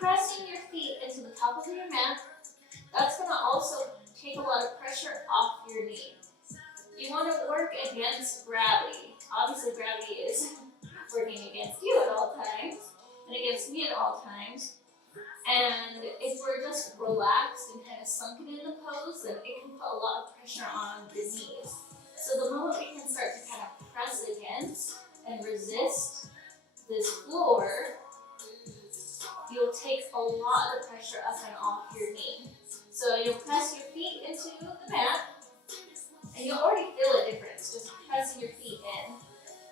pressing your feet into the top of your mat, that's going to also take a lot of pressure off your knee. You want to work against gravity. Obviously, gravity is working against you at all times and against me at all times. And if we're just relaxed and kind of sunken in the pose, then it can put a lot of pressure on the knees. So the moment we can start to kind of press against and resist this floor, you'll take a lot of pressure up and off your knee. So you'll press your feet into the mat, and you'll already feel a difference just pressing your feet in.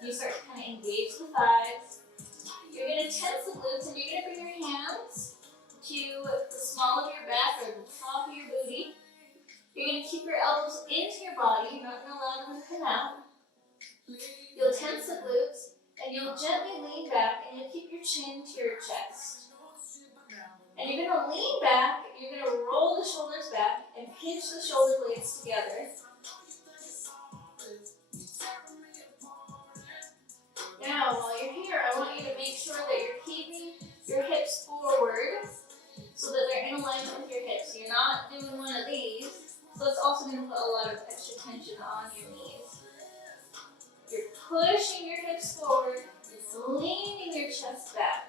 You start to kind of engage the thighs. You're going to tense the glutes, and you're going to bring your hands to the small of your back or the top of your booty. You're going to keep your elbows into your body. You're not going to allow them to come out. You'll tense the glutes, and you'll gently lean back, and you'll keep your chin to your chest. And you're going to lean back, you're going to roll the shoulders back and pinch the shoulder blades together. Now, while you're here, I want you to make sure that you're keeping your hips forward so that they're in alignment with your hips. You're not doing one of these, so it's also going to put a lot of extra tension on your knees. You're pushing your hips forward, it's leaning your chest back.